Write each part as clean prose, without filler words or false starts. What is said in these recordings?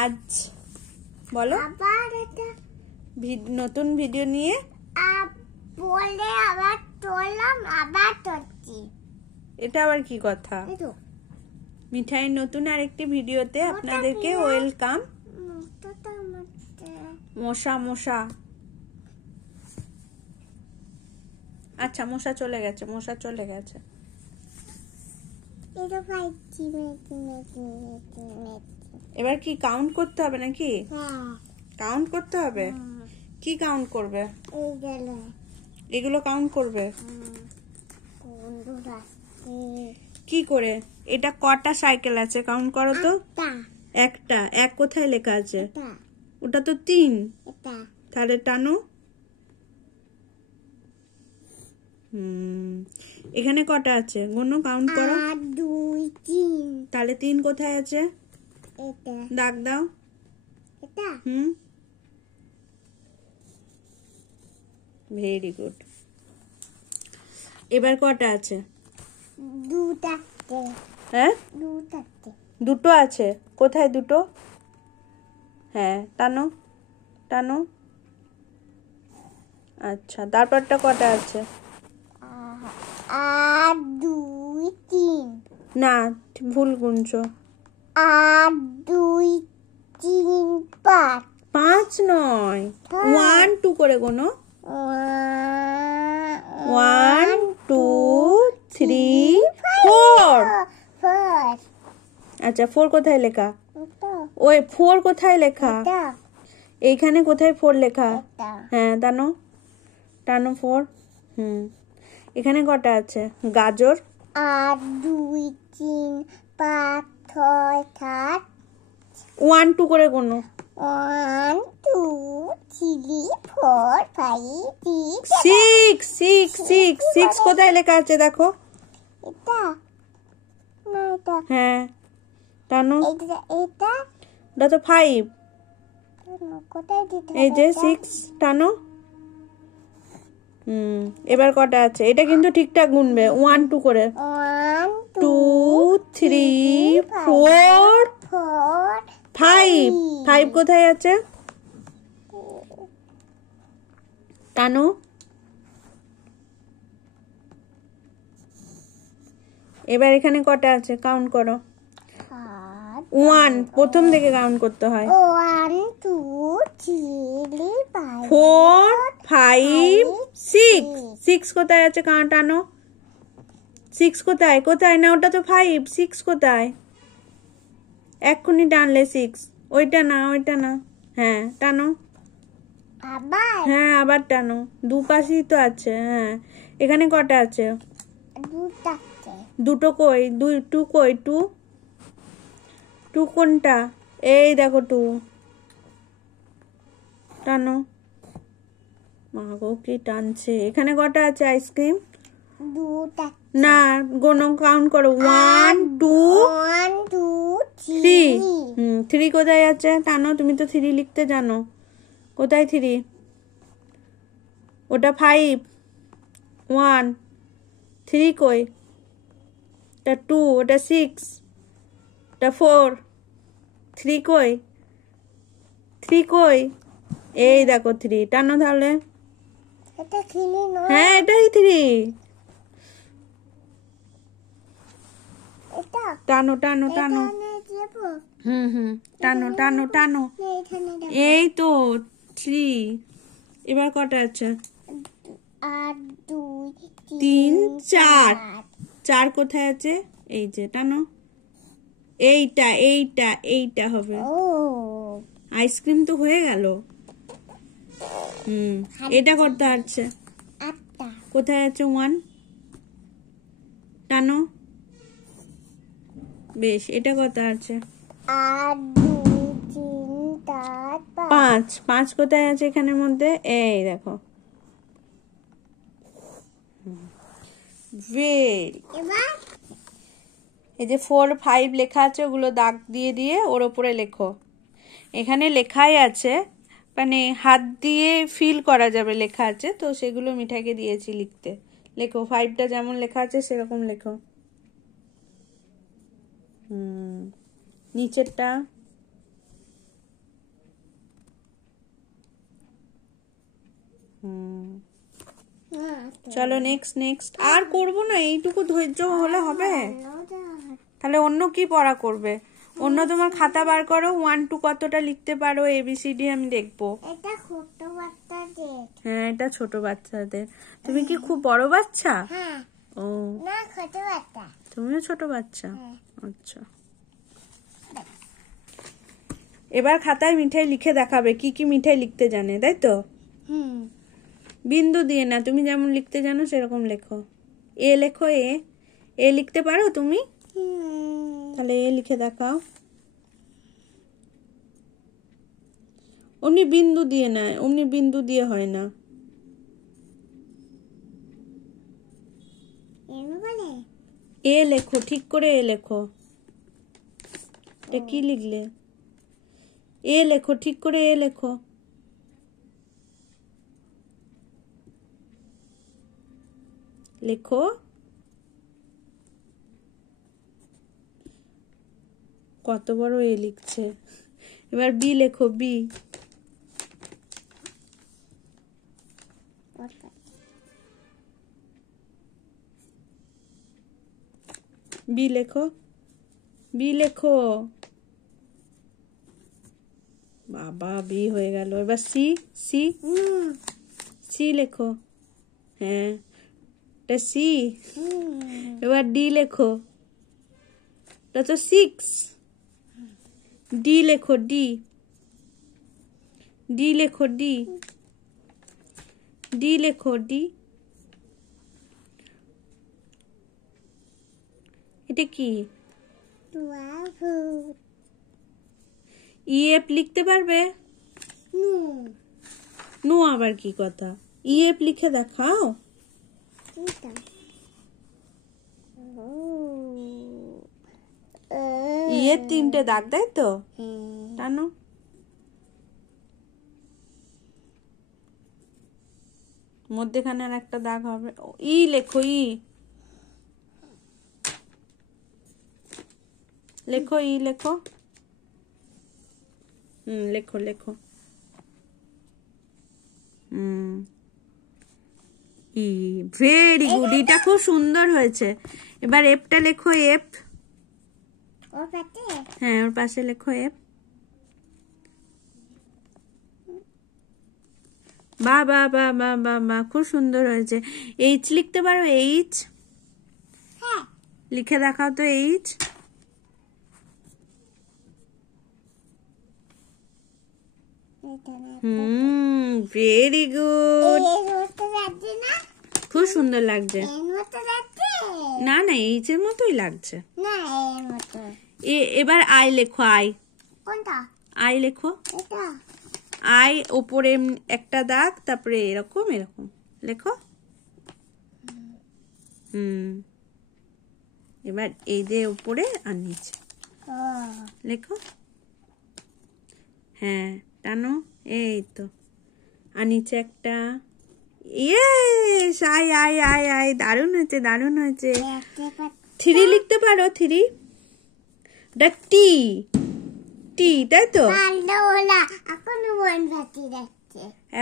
আজ বলো আবার এটা নতুন ভিডিও নিয়ে বলে আবার তোলাম আবার করছি। এটা আবার কি কথা? এই তো মিঠাইয়ের নতুন আরেকটি ভিডিওতে আপনাদেরকে ওয়েলকাম। মশা মশা, আচ্ছা মশা চলে গেছে, মশা চলে গেছে। এবার কি কাউন্ট করতে হবে নাকি? কাউন্ট করতে হবে। কি কাউন্ট করবে? এগুলো কাউন্ট করবে কি করে? এটা কটা সাইকেল আছে কাউন্ট করো তো। একটা। এক কোথায় লেখা আছে? ওটা তো 3। তাহলে টানো। এখানে কটা আছে গুনো, কাউন্ট করো। 1 2 3। তাহলে 3 কোথায় আছে? এটা দাগ দাও। এটা ভেরি গুড। এবার কটা আছে? 2টা। হ্যাঁ 2টা। দুটো আছে। কোথায় দুটো? হ্যাঁ টানো টানো। আচ্ছা তারপরটা কটা আছে? 1 2 3। না ভুল গুনছো। 1 2 3 5। 5 নয়, 1 2 করে গোনো। 1 2 3 4। আচ্ছা 4 কোথায় লেখা? ওই 4 কোথায় লেখা? এইখানে কোথায় 4 লেখা? হ্যাঁ টানো টানো 4। এখানে কটা আছে? গাজর 1 2 3 5 6 7। 1 2 করে গোনো। 1 2 3 4 5 6। 6 কোথায় লেখা আছে দেখো। এটা না এটা। হ্যাঁ টানো। এটা ওটা তো 5। কোথায় দিতে? এই যে 6 টানো। এবার কটা আছে? এটা কিন্তু ঠিকঠাক গুনবে 1 2 করে। 1 2 3 4 5। 5 কোথায় আছে? টানো। এবার এখানে কটা আছে কাউন্ট করো। 1 প্রথম থেকে কাউন্ট করতে হয়। 1 2 3 5 4 5 6। 6 কোথায় আছে? টানো। 6 কোথায়? কোথায় না, ওটা তো 5। 6 কোথায়? এক্ষুনি টানলে 6। ওইটা না, ওইটা না। হ্যাঁ টানো। আবার হ্যাঁ আবার টানো। দুপাশেই তো আছে। হ্যাঁ এখানে কটা আছে? 2টা। দুটো কই? 2 কই? 2 কোনটা? এই দেখো 2। টানো। মা গো কি টানছে। এখানে কটা আছে আইসক্রিম? 2টা। না গোনো, কাউন্ট করো। 1 2 1 2 3। 3। 3 কোথায় আছে? টানো। তুমি তো 3 লিখতে জানো। কোথায় 3? ওটা 5। 1 3 কই? ওটা 2। ওটা 6। ওটা 4। 3 কই? 3 কই? এই দেখো 3। টানো তাহলে। এটা খেলি না। হ্যাঁ এটাই 3। এটা টানো টানো টানো। এখানে দেব। টানো টানো টানো। এখানে দেব। এই তো 3। এবার কটা আছে? 8 2 3 4। 4 কোথায় আছে? এই যে টানো। এইটা এইটা এইটা হবে। ও আইসক্রিম তো হয়ে গেল। এটা করতে আছে। 8টা। কোথায় আছে? 1 টানো। বেশ, এটা কত আছে? 8 2 3 4 5। 5 কোথায় আছে এখানের মধ্যে? এই দেখো। এবার এই যে 4 5 লেখা আছে, ওগুলো দাগ দিয়ে দিয়ে ওর উপরে লেখো। এখানে লেখাই আছে, মানে হাত দিয়ে ফিল করা যাবে লেখা আছে, তো সেগুলো মিঠাইকে দিয়েছি লিখতে। লেখো 5টা যেমন লেখা আছে সেরকম লেখো। নিচেরটা চলো নেক্সট নেক্সট। আর করবো না, এইটুকু ধৈর্য হলে হবে? তাহলে অন্য কি পড়া করবে? অন্য তোমার খাতা বার করো, 1 2 কতটা লিখতে পারো ABCD আমি দেখবো। এটা ছোট বাচ্চাদের। হ্যাঁ এটা ছোট বাচ্চাদের। তুমি কি খুব বড় বাচ্চা? হ্যাঁ। ও না ছোট বাচ্চা। তুমিও ছোট বাচ্চা? হ্যাঁ। আচ্ছা, এবার খাতায় মিঠাই লিখে দেখাবে কি কি মিঠাই লিখতে জানে, তাই তো? বিন্দু দিয়ে না, তুমি যেমন লিখতে জানো সেরকম লেখো। এ লেখো, এ লিখতে পারো তুমি? তাহলে এ লিখে দেখাও। অমনি বিন্দু দিয়ে না, অমনি বিন্দু দিয়ে হয় না। এ লেখো, ঠিক করে এ লেখো। এটা কি লিখলে? এ লেখো, ঠিক করে এ লেখো। লেখো। কত বড় এ লিখছে। এবার বি লেখো, বি। বি লেখো, বি লেখো। বাবা বি হয়ে গেল। এবার সি, সি, সি লেখো। হ্যাঁ এটা সি। এবার ডি লেখো, এটা তো 6। ডি লেখো, ডি, ডি লেখো, ডি, ডি লেখো, ডি। এটা কি? ইএফ লিখতে পারবে? নো আবার কি কথা? ইএফ লিখে দেখাও। ইয়ের 3টে দাগ, তাই তো? টানো। মধ্যেখানে আর একটা দাগ হবে। ই লেখো, ই লেখো, ই লেখো। লেখো লেখো। ই, ভেরি গুড, এটা খুব সুন্দর হয়েছে। এবার এফটা লেখো, এফ। হ্যাঁ ওর পাশে লেখো এফ। বা বা বা বা বা বা, খুব সুন্দর হয়েছে। এইচ লিখতে পারো? এইচ লিখে দেখাও তো, এইচ। ভেরি গুড, খুব সুন্দর লাগছে। না না এইচ এর মতোই লাগছে। এবার আই লেখো, আই। আই লেখো, আই ওপরে একটা দাগ, তারপরে এরকম এরকম লেখো। এবার এই যে উপরে আর নিচে লেখো। হ্যাঁ টানো, এই তো। আর নিচে একটা। Yes, I I I I, দারুণ হয়েছে, দারুণ হয়েছে। 3 লিখতে পারো? 3, ওটা টি, টি, তাই তো?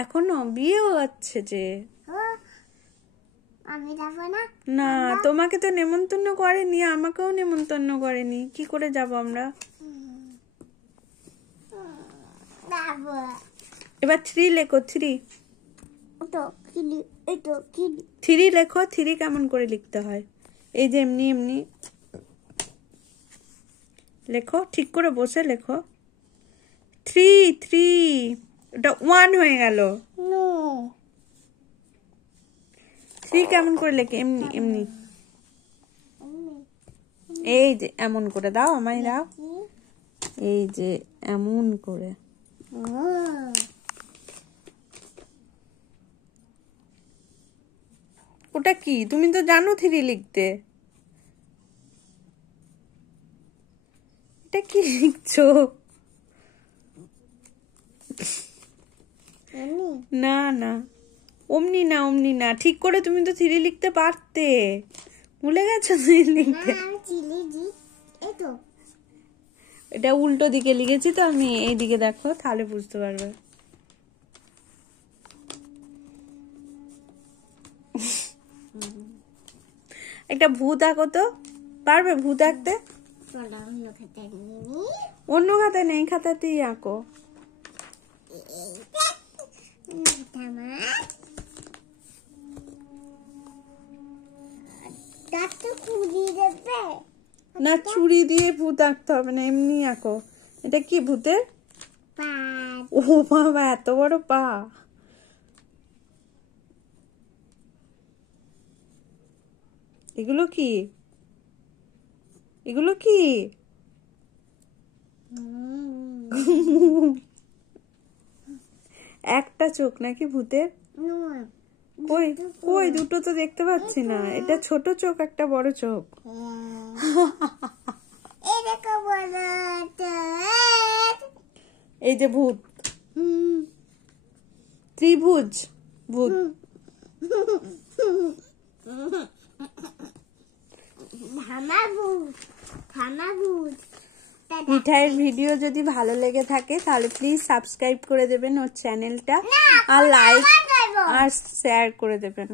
এখনো বিয়েও হচ্ছে যে। না তোমাকে তো নেমন্তন্ন করেনি, আমাকেও নেমন্তন্ন করেনি, কি করে যাব আমরা? এবার 3 লেখো, 3। 3 লেখো। 3 কেমন করে লিখতে হয়? এই যে এমনি এমনি লেখো, ঠিক করে বসে লেখো। 3 3, ওটা 1 হয়ে গেল। 3 কেমন করে লেখে? এমনি এমনি, এই যে এমন করে দাও, আমায় দাও। এই যে এমন করে। ওটা কি? তুমি তো জানো 3 লিখতে। এটা কি লিখছো? না না অমনি না, অমনি না, ঠিক করে তুমি তো 3 লিখতে পারতে, ভুলে গেছো 3 লিখতে। এটা উল্টো দিকে লিখেছি তো আমি, এই দিকে দেখো তাহলে বুঝতে পারবে। একটা ভূত আঁকো তো, পারবে ভূত আঁকতে? চলো অন্য খাতা নিয়ে নি। অন্য খাতা নেই, খাতাতেই আঁকো। না, ছুরি দিয়ে ভূত আঁকতে হবে না, এমনি আঁকো। এটা কি ভূতের? ও বাবা, এত বড় পা! এগুলো কি? এগুলো কি? একটা চোখ নাকি ভূতের? কই কই, দুটো তো দেখতে পাচ্ছি না। এটা ছোট চোখ, একটা বড় চোখ। এই যে ভূত, ত্রিভুজ ভূত। মিঠাইয়ের ভিডিও যদি ভালো লেগে থাকে তাহলে প্লিজ সাবস্ক্রাইব করে দেবেন ওর চ্যানেলটা, আর লাইক আর শেয়ার করে দেবেন।